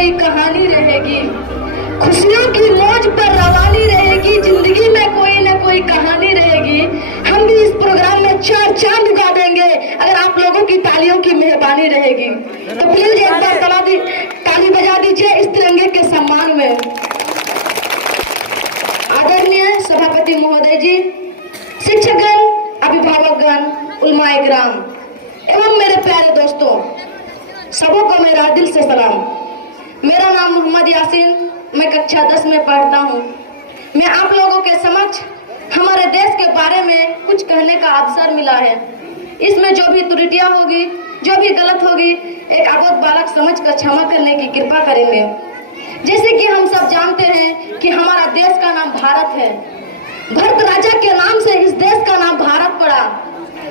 कोई कहानी रहेगी, खुशियों की मौज पर रवानी रहेगी, जिंदगी में कोई न कोई कहानी रहेगी। हम भी इस प्रोग्राम में 4 चांद उगा देंगे अगर आप लोगों की तालियों की मेहरबानी रहेगी। तो प्लीज एक बार ताली बजा दीजिए इस तिरंगे के सम्मान में। आदरणीय सभापति महोदय जी, शिक्षकगण, अभिभावकगण, उलमाए किराम एवं मेरे प्यारे दोस्तों, सबों को मेरा दिल से सलाम। मेरा नाम मोहम्मद यासीन, मैं कक्षा 10 में पढ़ता हूँ। मैं आप लोगों के समक्ष हमारे देश के बारे में कुछ कहने का अवसर मिला है। इसमें जो भी त्रुटियां होगी, जो भी गलत होगी, एक अबोध बालक समझकर क्षमा करने की कृपा करेंगे। जैसे कि हम सब जानते हैं कि हमारा देश का नाम भारत है। भरत राजा के नाम से इस देश का नाम भारत पड़ा।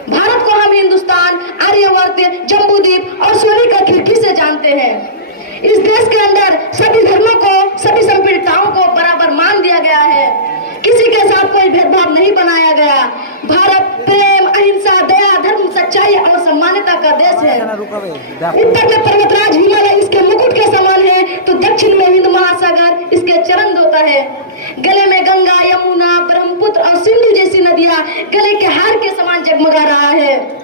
भारत को हम हिंदुस्तान, आर्यवर्त, जम्बूद्वीप और सोने का खिड़की से जानते हैं। इस देश के अंदर सभी धर्मों को, सभी संप्रदायों को बराबर मान दिया गया है। किसी के साथ कोई भेदभाव नहीं बनाया गया। भारत प्रेम, अहिंसा, दया, धर्म, सच्चाई और सम्मानता का देश है। उत्तर में पर्वतराज हिमालय इसके मुकुट के समान है, तो दक्षिण में हिंद महासागर इसके चरण धोता है। गले में गंगा, यमुना, ब्रह्मपुत्र और सिंधु जैसी नदियां गले के हार के समान जगमगा रहा है।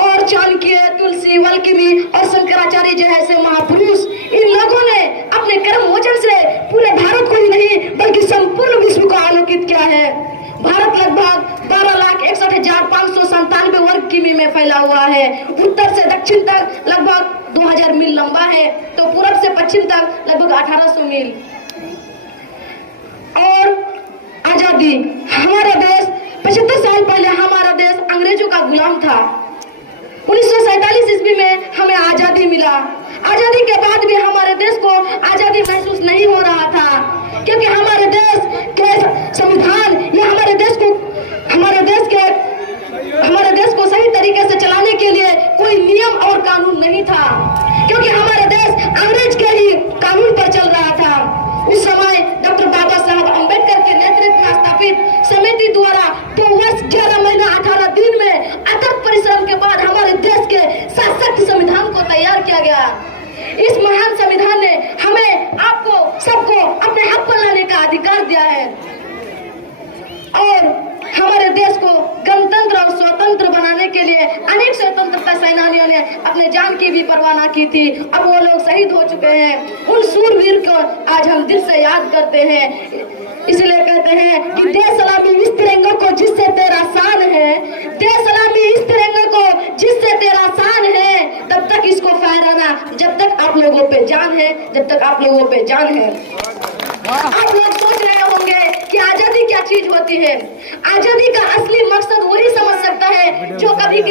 और चाणक्य, तुलसी, वाल्मीकि और शंकराचार्य जैसे महापुरुष, इन लोगों ने अपने कर्म मोचन से पूरे भारत को ही नहीं बल्कि संपूर्ण विश्व को आलोकित किया है। भारत लगभग 12,61,597 वर्ग किमी में फैला हुआ है। उत्तर से दक्षिण तक लगभग 2000 मील लंबा है, तो पूरब से पश्चिम तक लगभग 1800 मील। और आजादी, हमारा देश 75 साल पहले हमारा देश अंग्रेजों का गुलाम था। 1947 ईस्वी में हमें आजादी मिला। आजादी के बाद भी हमारे देश को आजादी महसूस नहीं हो रहा था, क्योंकि हमारे देश के संविधान या हमारे देश को सही तरीके से चलाने के लिए कोई नियम और कानून नहीं था, क्योंकि हमारा देश अंग्रेज के ही कानून पर चल रहा था। उस समय डॉक्टर बाबा साहब अम्बेडकर के नेतृत्व में स्थापित समिति द्वारा 2 वर्ष 11 महीना 18 दिन में अथक परिश्रम के बाद हमारे देश के सशक्त संविधान को तैयार किया गया। इस महान संविधान ने हमें, आपको, सबको अपने हक पर लाने का अधिकार दिया है और हमारे देश को गणतंत्र और स्वतंत्र बनाने के लिए अनेक स्वतंत्रता सेनानियों ने अपने जान की भी परवाह न की थी। अब वो लोग शहीद हो चुके हैं। उन सूरवीर को आज हम दिल से याद करते हैं। इसलिए कहते हैं कि दे सलामी इस तिरंगे को जिससे तेरा शान है, दे सलामी इस तिरंगे को जिससे तेरा शान है, तब तक इसको फहराना जब तक आप लोगों पे जान है, जब तक आप लोगों पे जान है। आप लोग सोच रहे होंगे कि आजादी क्या चीज होती है। आजादी का असली मकसद वही समझ सकता है जो कभी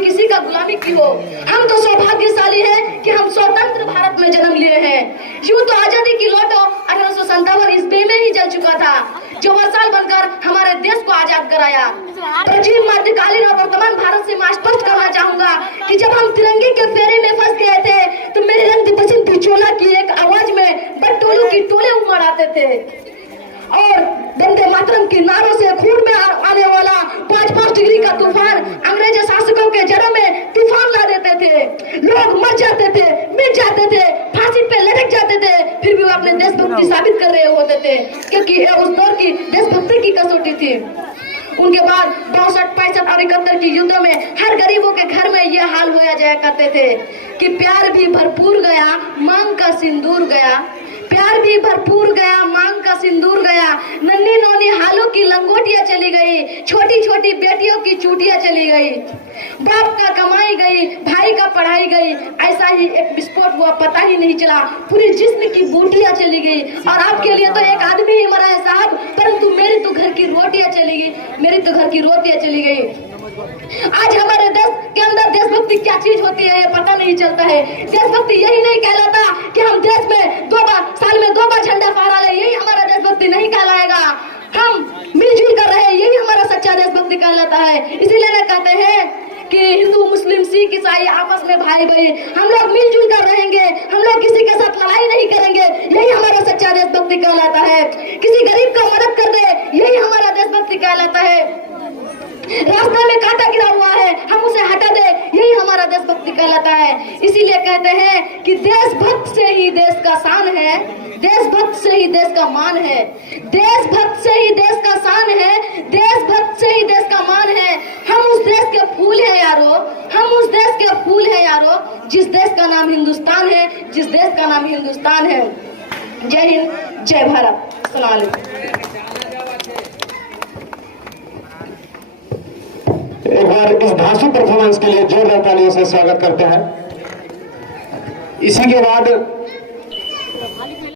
किसी का गुलामी की हो। हम तो सौभाग्यशाली हैं कि हम स्वतंत्र भारत में जन्म लिए हैं। यूं तो आजादी की लौटो 1857 ईस्वी में ही जल चुका था, जो मसाल बनकर हमारे देश को आजाद कराया। प्राचीन, मध्यकालीन और वर्तमान भारत से मैं स्पष्ट करना चाहूंगा कि जब हम तिरंगे के फेरे में फंस गए थे, तो मेरे रंग पसंद पिछोला की एक आवाज में बटोलों की टोले उमड़ आते थे और वंदे मातरम की नारों से खून में आने वाला 5-5 डिग्री का तूफान अंग्रेज शासकों के जड़ों में तूफान ला देते थे। लोग मर जाते थे, मिट जाते थे, फांसी पे लटक जाते थे, फिर भी वो अपने देशभक्ति साबित कर रहे होते थे, क्योंकि उस दौर की देशभक्ति की कसौटी थी। उनके बाद 62, 65 और 71 की युद्धों में हर गरीबों के घर में यह हाल होया जाया करते थे कि प्यार भी भरपूर गया, मांग का सिंदूर गया। प्यार भी भरपूर गया, मांग का सिंदूर गया। नन्ही नौनी हालों की लंगोटियां चली गई, छोटी छोटी बेटियों की चूटियां चली गई। बाप का कमाई गई, भाई का पढ़ाई गई। ऐसा ही एक विस्फोट हुआ, पता ही नहीं चला, पूरी जिस्म की बूटियां चली गई। और आपके लिए तो एक आदमी ही मरा है साहब, परंतु मेरी तो घर की रोटियां चली गई, मेरी तो घर की रोटियां चली गई। आज हमारे देश के अंदर देशभक्ति क्या चीज होती है ये पता नहीं चलता है। देशभक्ति यही नहीं कहलाता कि हम देश में साल में 2 बार झंडा फहरा ले, यही हमारा देशभक्ति नहीं कहलाएगा। हम मिलजुल कर रहे, यही हमारा सच्चा देशभक्ति कहलाता है। इसीलिए ना कहते हैं कि हिंदू, मुस्लिम, सिख, ईसाई आपस में भाई बहन, हम लोग मिलजुल कर रहेंगे, हम लोग किसी के साथ लड़ाई नहीं करेंगे, यही हमारा सच्चा देशभक्ति कहलाता है। किसी गरीब का मदद कर दे, यही हमारा देशभक्ति कहलाता है। रास्ते में कांटा गिरा हुआ है, हम उसे हटा दे, यही हमारा हमारा देशभक्ति कहलाता है। इसीलिए कहते हैं कि देशभक्त से ही देश का शान है, देशभक्त से ही देश का मान है, देशभक्त से ही देश का शान है, देशभक्त से ही देश का मान है। हम उस देश के फूल हैं यारो, हम उस देश के फूल हैं यारो, जिस देश का नाम हिंदुस्तान है, जिस देश का नाम हिंदुस्तान है। जय हिंद, जय भारत। अस्सलाम वालेकुम। एक बार इस धांसू परफॉर्मेंस के लिए जोरदार तालियों से स्वागत करते हैं। इसी के बाद